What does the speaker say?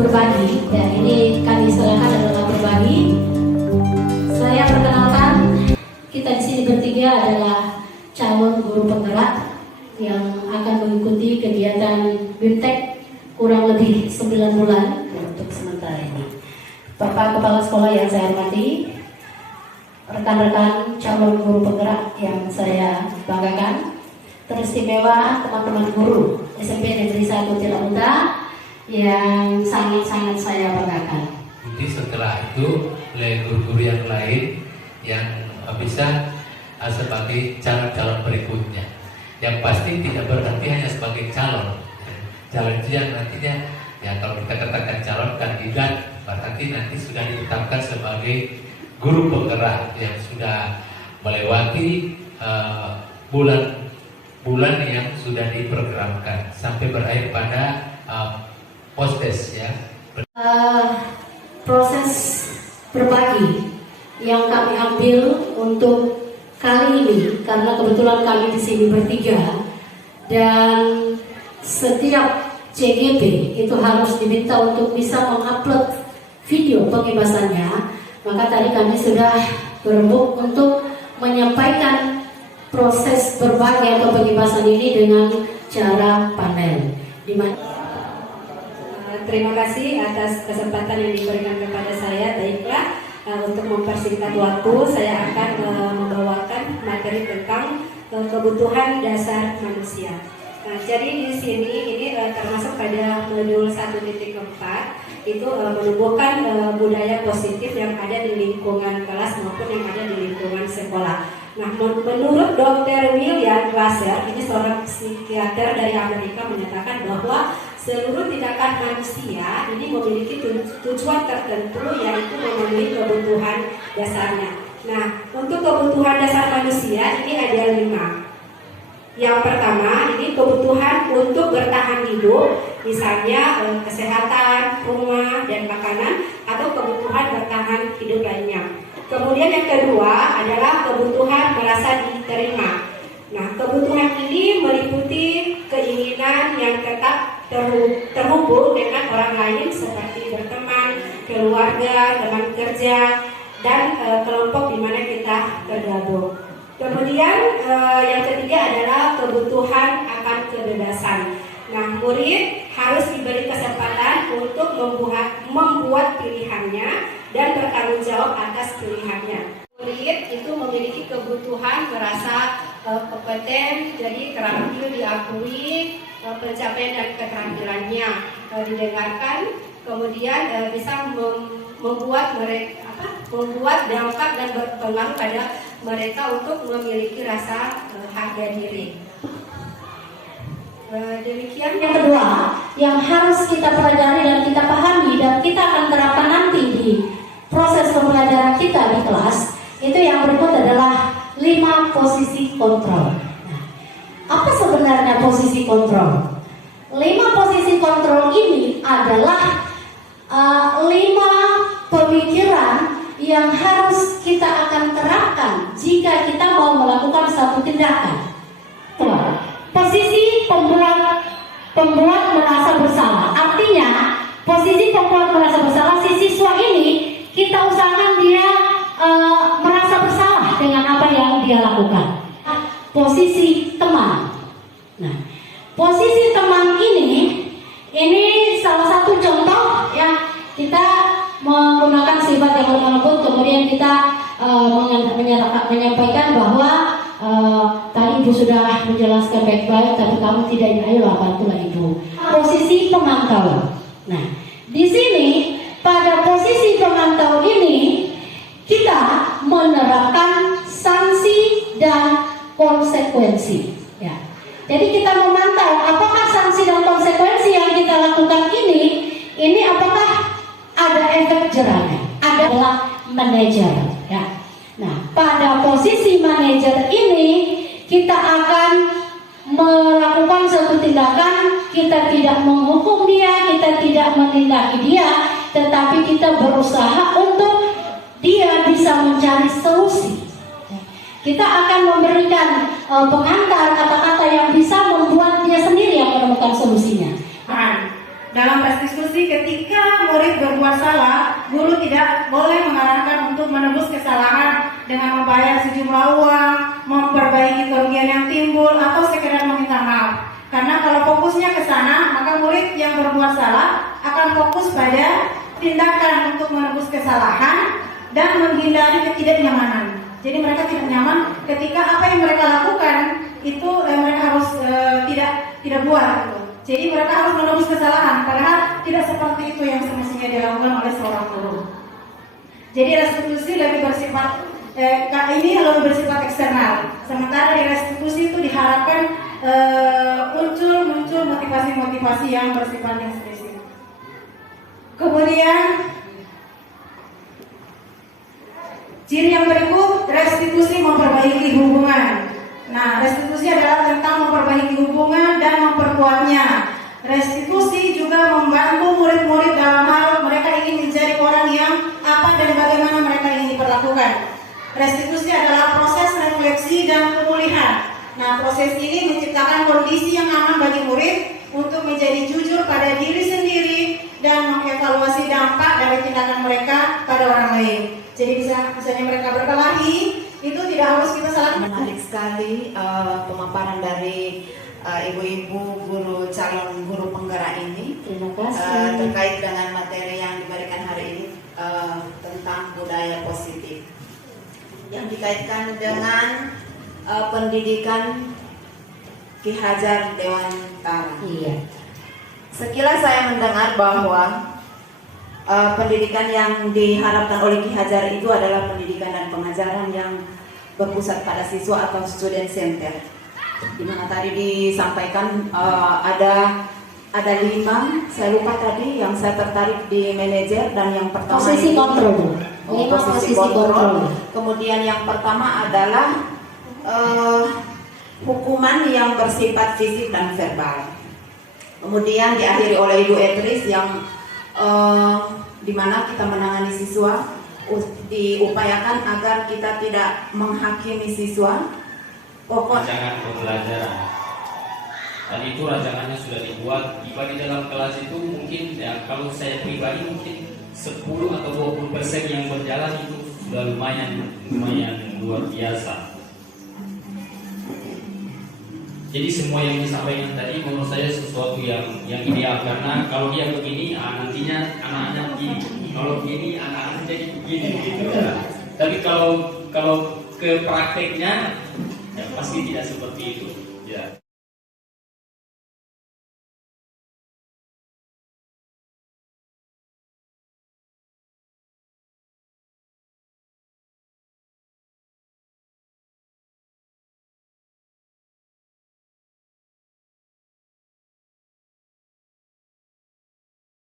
Berbagi, ya ini kami serahkan adalah berbagi. Saya perkenalkan, kita di sini bertiga adalah calon guru penggerak yang akan mengikuti kegiatan BIMTEK kurang lebih 9 bulan untuk sementara ini. Bapak Kepala Sekolah yang saya hormati, rekan-rekan calon guru penggerak yang saya banggakan, teristimewa teman-teman guru SMP Negeri 1 Tilahuta yang sangat-sangat saya banggakan. Jadi setelah itu oleh guru-guru yang lain yang bisa sebagai calon-calon berikutnya, yang pasti tidak berarti hanya sebagai calon. Calon itu yang nantinya, ya kalau kita katakan calon kandidat, berarti nanti sudah ditetapkan sebagai guru penggerak yang sudah melewati bulan-bulan yang sudah diprogramkan sampai berakhir pada postes ya. Proses berbagi yang kami ambil untuk kali ini karena kebetulan kami di sini bertiga dan setiap CGP itu harus diminta untuk bisa mengupload video pengibasannya, maka tadi kami sudah berembuk untuk menyampaikan proses berbagi atau pengibasan ini dengan cara panel. Terima kasih atas kesempatan yang diberikan kepada saya. Baiklah, untuk mempersingkat waktu, saya akan membawakan materi tentang kebutuhan dasar manusia. Nah, jadi di sini ini termasuk pada modul 1.4 itu menumbuhkan budaya positif yang ada di lingkungan kelas maupun yang ada di lingkungan sekolah. Nah, menurut Dr. William Glasser, ini seorang psikiater dari Amerika, menyatakan bahwa seluruh tindakan manusia ini memiliki tujuan tertentu, yaitu memenuhi kebutuhan dasarnya. Nah, untuk kebutuhan dasar manusia ini ada 5. Yang pertama, ini kebutuhan untuk bertahan hidup, misalnya kesehatan, rumah, dan makanan, atau kebutuhan bertahan hidup lainnya. Kemudian yang kedua adalah kebutuhan merasa diterima. Nah, kebutuhan ini meliputi keinginan yang tetap terhubung dengan orang lain seperti berteman, keluarga, teman kerja, dan kelompok di mana kita tergabung. Kemudian yang ketiga adalah kebutuhan akan kebebasan. Nah, murid harus diberi kesempatan untuk membuat pilihannya dan bertanggung jawab atas pilihannya. Murid itu memiliki kebutuhan merasa kompeten, jadi terampil diakui, pencapaian dan keterampilannya didengarkan, kemudian bisa membuat dampak dan berpengaruh pada mereka untuk memiliki rasa harga diri. Demikian. Yang kedua, yang harus kita pelajari dan kita pahami dan kita akan terapkan nanti di proses pembelajaran kita di kelas, itu yang berikut adalah 5 posisi kontrol. Nah, apa sebenarnya posisi kontrol? 5 posisi kontrol ini adalah 5 pemikiran yang harus kita akan terapkan jika kita mau melakukan satu tindakan. Posisi pembuat merasa bersalah. Artinya, posisi pembuat merasa bersalah, si siswa ini kita usahakan dia merasa bersalah dengan apa yang dia lakukan. Posisi teman. Nah, posisi teman ini salah satu contoh ya, kita menggunakan sifat yang lemah lembut, kemudian kita menyampaikan bahwa tadi ibu sudah menjelaskan baik-baik, tapi kamu tidak, ayolah bantulah ibu. Posisi pemantau. Nah, di sini pada posisi pemantau ini kita menerapkan sanksi dan konsekuensi. Ya. Jadi kita memantau apakah sanksi dan konsekuensi yang kita lakukan ini apakah ada efek jerahnya, ada adalah manajer. Ya. Nah, pada posisi manajer ini kita akan melakukan suatu tindakan, kita tidak menghukum dia, kita tidak menindaki dia, tetapi kita berusaha untuk dia bisa mencari solusi. Kita akan memberikan pengantar kata-kata yang bisa membuat dia sendiri yang menemukan solusinya. Dalam restitusi, ketika murid berbuat salah, guru tidak boleh mengarahkan untuk menebus kesalahan dengan membayar sejumlah uang, memperbaiki kerugian yang timbul, atau sekedar meminta maaf. Karena kalau fokusnya ke sana, maka murid yang berbuat salah akan fokus pada tindakan untuk menebus kesalahan dan menghindari ketidaknyamanan. Jadi mereka tidak nyaman ketika apa yang mereka lakukan itu mereka harus tidak buat. Jadi mereka harus menebus kesalahan, padahal tidak seperti itu yang semestinya dilakukan oleh seorang guru. Jadi restitusi lebih bersifat ini lebih bersifat eksternal. Sementara di restitusi itu diharapkan muncul motivasi-motivasi yang bersifat intrinsik. Kemudian ciri yang berikut, restitusi memperbaiki hubungan. Nah, restitusi adalah tentang memperbaiki hubungan dan memperkuatnya. Restitusi juga membantu murid-murid dalam hal mereka ingin menjadi orang yang apa dan bagaimana mereka ingin diperlakukan. Restitusi adalah proses refleksi dan pemulihan. Nah, proses ini menciptakan kondisi yang aman bagi murid untuk menjadi jujur pada diri sendiri dan mengevaluasi dampak dari tindakan mereka pada orang lain. Jadi misalnya mereka berkelahi, itu tidak harus kita salahkan. Menarik sekali pemaparan dari ibu-ibu calon guru penggerak ini. Terima kasih. Terkait dengan materi yang diberikan hari ini tentang budaya positif yang dikaitkan dengan pendidikan Ki Hajar Dewantara. Iya. Sekilas saya mendengar bahwa pendidikan yang diharapkan oleh Ki Hajar itu adalah pendidikan dan pengajaran yang berpusat pada siswa atau student center. Di mana tadi disampaikan ada 5, saya lupa tadi yang saya tertarik di manajer, dan yang pertama Posisi itu kontrol. posisi kontrol. Kemudian yang pertama adalah hukuman yang bersifat fisik dan verbal. Kemudian diakhiri oleh Ibu Edris yang di mana kita menangani siswa, diupayakan agar kita tidak menghakimi siswa. Rancangan pembelajaran, dan itu rancangannya sudah dibuat. Jika di dalam kelas itu mungkin ya, kalau saya pribadi mungkin 10 atau 20% yang berjalan itu sudah lumayan luar biasa. Jadi semua yang disampaikan tadi menurut saya sesuatu yang ideal, karena kalau dia begini nantinya anak-anak begini, kalau begini anak-anak jadi begini gitu. Tapi kalau ke prakteknya ya pasti tidak seperti itu ya.